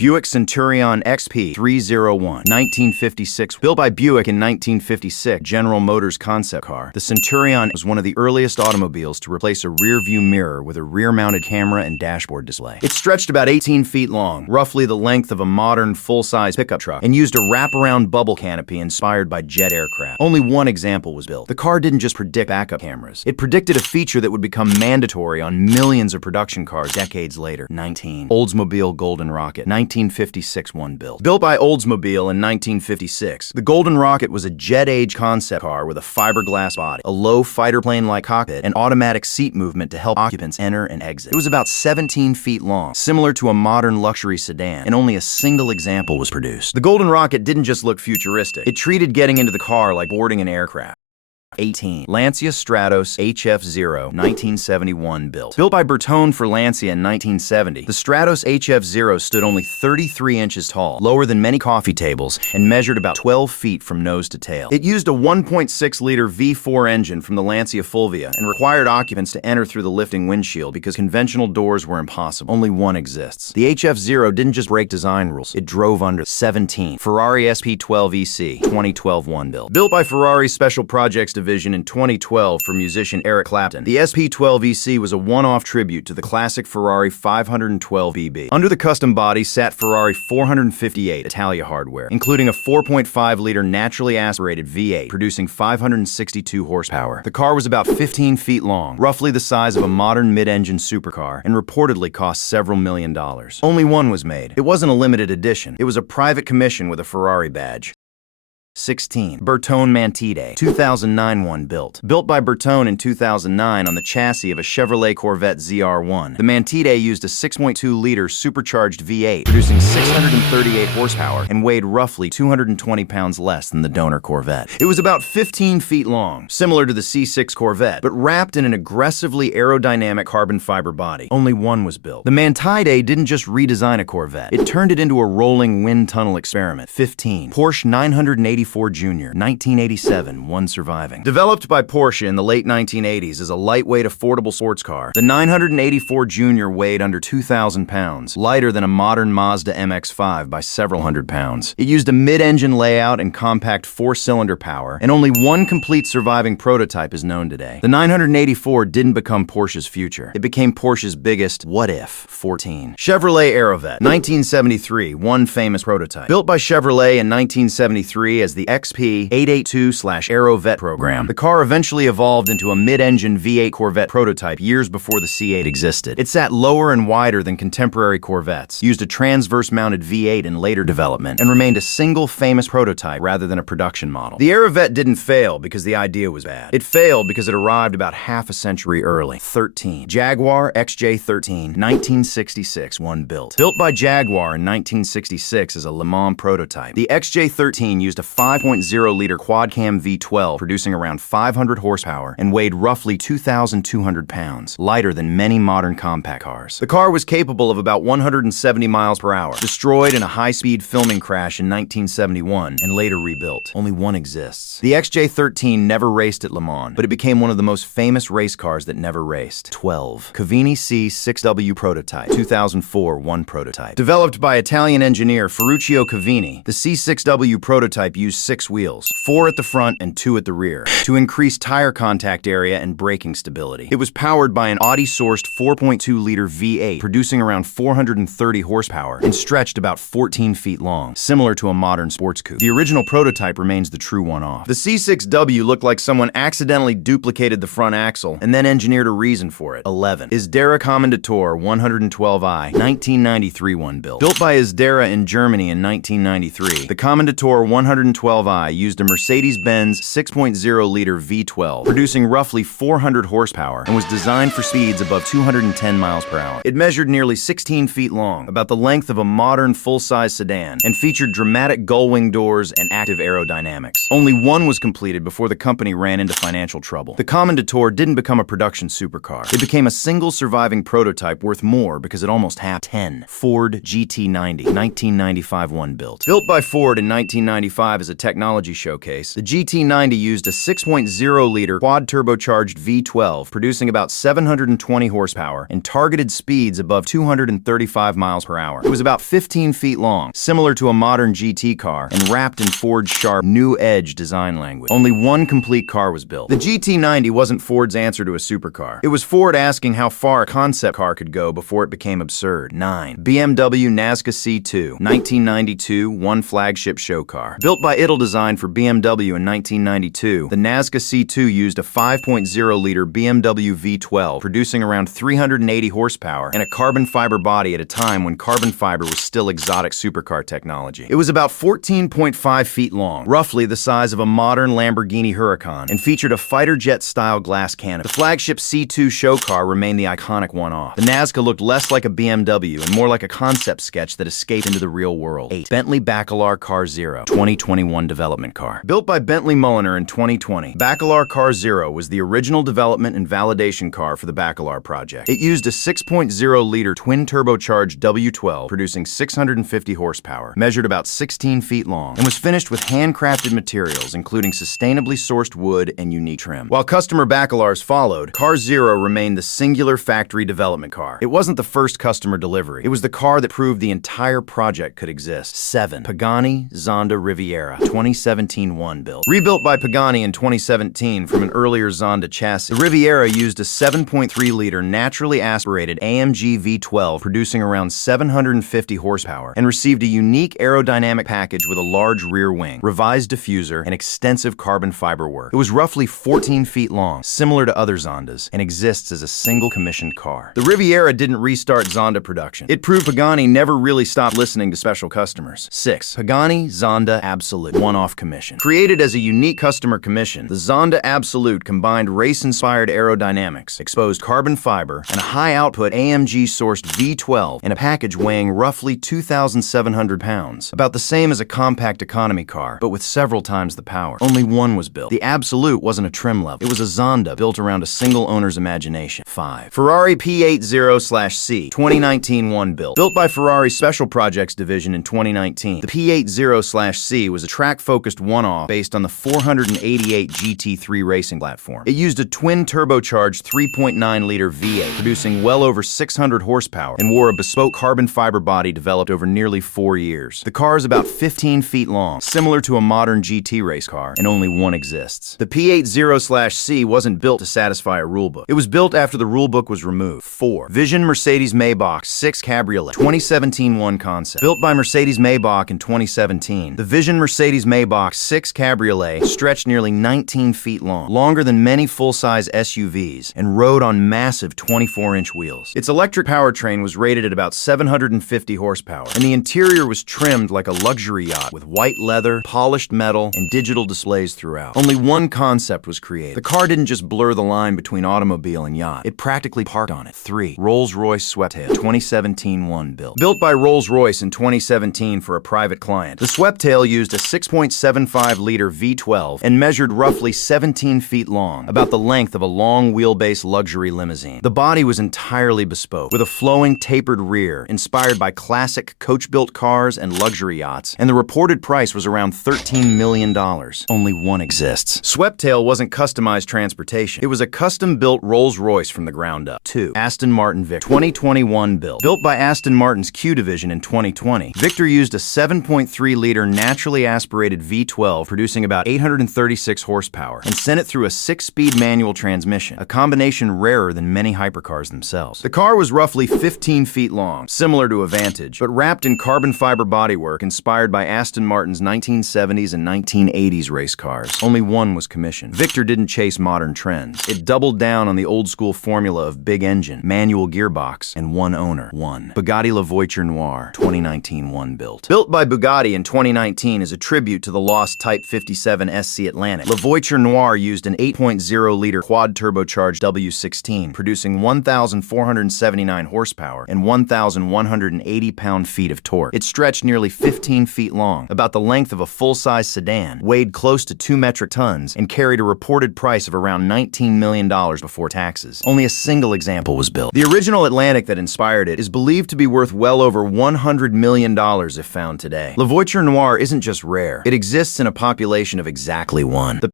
Buick Centurion XP 301, 1956. Built by Buick in 1956, General Motors concept car, the Centurion was one of the earliest automobiles to replace a rear-view mirror with a rear-mounted camera and dashboard display. It stretched about 18 feet long, roughly the length of a modern full-size pickup truck, and used a wraparound bubble canopy inspired by jet aircraft. Only one example was built. The car didn't just predict backup cameras. It predicted a feature that would become mandatory on millions of production cars decades later. 19. Oldsmobile Golden Rocket, 1956 one built. Built by Oldsmobile in 1956, the Golden Rocket was a jet-age concept car with a fiberglass body, a low fighter plane-like cockpit, and automatic seat movement to help occupants enter and exit. It was about 17 feet long, similar to a modern luxury sedan, and only a single example was produced. The Golden Rocket didn't just look futuristic. It treated getting into the car like boarding an aircraft. 18. Lancia Stratos HF0, 1971 built. Built by Bertone for Lancia in 1970, the Stratos HF0 stood only 33 inches tall, lower than many coffee tables, and measured about 12 feet from nose to tail. It used a 1.6-liter V4 engine from the Lancia Fulvia and required occupants to enter through the lifting windshield because conventional doors were impossible. Only one exists. The HF0 didn't just break design rules, it drove under. 17. Ferrari SP12EC, 2012 one built. Built by Ferrari's Special Projects Division in 2012 for musician Eric Clapton, the SP12EC was a one-off tribute to the classic Ferrari 512 BB. Under the custom body sat Ferrari 458 Italia hardware, including a 4.5-liter naturally aspirated V8, producing 562 horsepower. The car was about 15 feet long, roughly the size of a modern mid-engine supercar, and reportedly cost several $1 million. Only one was made. It wasn't a limited edition. It was a private commission with a Ferrari badge. 16. Bertone Mantide, 2009 one built. Built by Bertone in 2009 on the chassis of a Chevrolet Corvette ZR1, the Mantide used a 6.2-liter supercharged V8, producing 638 horsepower and weighed roughly 220 pounds less than the donor Corvette. It was about 15 feet long, similar to the C6 Corvette, but wrapped in an aggressively aerodynamic carbon fiber body. Only one was built. The Mantide didn't just redesign a Corvette, it turned it into a rolling wind tunnel experiment. 15. Porsche 984 Jr., 1987, one surviving. Developed by Porsche in the late 1980s as a lightweight, affordable sports car, the 984 Jr. weighed under 2,000 pounds, lighter than a modern Mazda MX-5 by several hundred pounds. It used a mid-engine layout and compact four-cylinder power, and only one complete surviving prototype is known today. The 984 didn't become Porsche's future. It became Porsche's biggest what-if. 14. Chevrolet Aerovette, 1973, one famous prototype. Built by Chevrolet in 1973 as the XP882/Aerovette program, the car eventually evolved into a mid-engine V8 Corvette prototype years before the C8 existed. It sat lower and wider than contemporary Corvettes, used a transverse-mounted V8 in later development, and remained a single famous prototype rather than a production model. The Aerovette didn't fail because the idea was bad. It failed because it arrived about half a century early. 13. Jaguar XJ13, 1966, one built. Built by Jaguar in 1966 as a Le Mans prototype, the XJ13 used a 5.0-liter quad-cam V12, producing around 500 horsepower and weighed roughly 2,200 pounds, lighter than many modern compact cars. The car was capable of about 170 miles per hour, destroyed in a high-speed filming crash in 1971, and later rebuilt. Only one exists. The XJ13 never raced at Le Mans, but it became one of the most famous race cars that never raced. 12. Cavini C6W prototype, 2004 one prototype. Developed by Italian engineer Ferruccio Cavini, the C6W prototype used 6 wheels, 4 at the front and 2 at the rear, to increase tire contact area and braking stability. It was powered by an Audi-sourced 4.2-liter V8, producing around 430 horsepower, and stretched about 14 feet long, similar to a modern sports coupe. The original prototype remains the true one-off. The C6W looked like someone accidentally duplicated the front axle and then engineered a reason for it. 11. Isdera Commendatore 112i, 1993 one built. Built by Isdera in Germany in 1993, the Commendatore 112i used a Mercedes-Benz 6.0-liter V12, producing roughly 400 horsepower, and was designed for speeds above 210 miles per hour. It measured nearly 16 feet long, about the length of a modern full-size sedan, and featured dramatic gull-wing doors and active aerodynamics. Only one was completed before the company ran into financial trouble. The Commendatore didn't become a production supercar. It became a single surviving prototype worth more because it almost had 10. Ford GT90, 1995 one built. Built by Ford in 1995 as as a technology showcase, the GT90 used a 6.0-liter quad-turbocharged V12, producing about 720 horsepower and targeted speeds above 235 miles per hour. It was about 15 feet long, similar to a modern GT car, and wrapped in Ford's sharp, new edge design language. Only one complete car was built. The GT90 wasn't Ford's answer to a supercar. It was Ford asking how far a concept car could go before it became absurd. 9. BMW Nazca C2, 1992, one flagship show car. Built by Italdesign for BMW in 1992, the Nazca C2 used a 5.0-liter BMW V12, producing around 380 horsepower and a carbon fiber body at a time when carbon fiber was still exotic supercar technology. It was about 14.5 feet long, roughly the size of a modern Lamborghini Huracan, and featured a fighter jet-style glass canopy. The flagship C2 show car remained the iconic one-off. The Nazca looked less like a BMW and more like a concept sketch that escaped into the real world. 8. Bentley Bacalar Car Zero, 2021 development car. Built by Bentley Mulliner in 2020, Bacalar Car Zero was the original development and validation car for the Bacalar project. It used a 6.0-liter twin-turbocharged W12, producing 650 horsepower, measured about 16 feet long, and was finished with handcrafted materials, including sustainably sourced wood and unique trim. While customer Bacalars followed, Car Zero remained the singular factory development car. It wasn't the first customer delivery. It was the car that proved the entire project could exist. 7. Pagani Zonda Riviera, 2017 one-built. Rebuilt by Pagani in 2017 from an earlier Zonda chassis, the Riviera used a 7.3-liter naturally aspirated AMG V12, producing around 750 horsepower, and received a unique aerodynamic package with a large rear wing, revised diffuser, and extensive carbon fiber work. It was roughly 14 feet long, similar to other Zondas, and exists as a single commissioned car. The Riviera didn't restart Zonda production. It proved Pagani never really stopped listening to special customers. 6. Pagani Zonda Absolute, one-off commission. Created as a unique customer commission, the Zonda Absolute combined race-inspired aerodynamics, exposed carbon fiber, and a high-output AMG-sourced V12 in a package weighing roughly 2,700 pounds, about the same as a compact economy car, but with several times the power. Only one was built. The Absolute wasn't a trim level. It was a Zonda built around a single owner's imagination. 5. Ferrari P80/C, 2019 one-built. Built by Ferrari's Special Projects division in 2019, the P80/C was a track-focused one-off based on the 488 GT3 racing platform. It used a twin-turbocharged 3.9-liter V8, producing well over 600 horsepower, and wore a bespoke carbon fiber body developed over nearly 4 years. The car is about 15 feet long, similar to a modern GT race car, and only one exists. The P80/C wasn't built to satisfy a rulebook. It was built after the rulebook was removed. 4. Vision Mercedes-Maybach 6 Cabriolet, 2017 one concept. Built by Mercedes-Maybach in 2017, the Vision Mercedes-Maybach 6 Cabriolet stretched nearly 19 feet long, longer than many full-size SUVs, and rode on massive 24-inch wheels. Its electric powertrain was rated at about 750 horsepower, and the interior was trimmed like a luxury yacht with white leather, polished metal, and digital displays throughout. Only one concept was created. The car didn't just blur the line between automobile and yacht. It practically parked on it. 3. Rolls-Royce Sweptail, 2017 one-built. Built by Rolls-Royce in 2017 for a private client, the Sweptail used a 6.75-liter V12 and measured roughly 17 feet long, about the length of a long-wheelbase luxury limousine. The body was entirely bespoke, with a flowing, tapered rear, inspired by classic coach-built cars and luxury yachts, and the reported price was around $13 million. Only one exists. Sweptail wasn't customized transportation. It was a custom-built Rolls-Royce from the ground up. 2. Aston Martin Victor, 2021 built. Built by Aston Martin's Q division in 2020, Victor used a 7.3-liter naturally aspirated V12, producing about 836 horsepower, and sent it through a 6-speed manual transmission, a combination rarer than many hypercars themselves. The car was roughly 15 feet long, similar to a Vantage, but wrapped in carbon fiber bodywork inspired by Aston Martin's 1970s and 1980s race cars. Only one was commissioned. Victor didn't chase modern trends. It doubled down on the old-school formula of big engine, manual gearbox, and one owner. 1. Bugatti La Voiture Noire, 2019 one-built. Built by Bugatti in 2019 as a tribute to the lost Type 57 SC Atlantic, La Voiture Noire used an 8.0-liter quad-turbocharged W16, producing 1,479 horsepower and 1,180 pound-feet of torque. It stretched nearly 15 feet long, about the length of a full-size sedan, weighed close to 2 metric tons, and carried a reported price of around $19 million before taxes. Only a single example was built. The original Atlantic that inspired it is believed to be worth well over $100 million if found today. La Voiture Noire isn't just rare. rare. It exists in a population of exactly one. The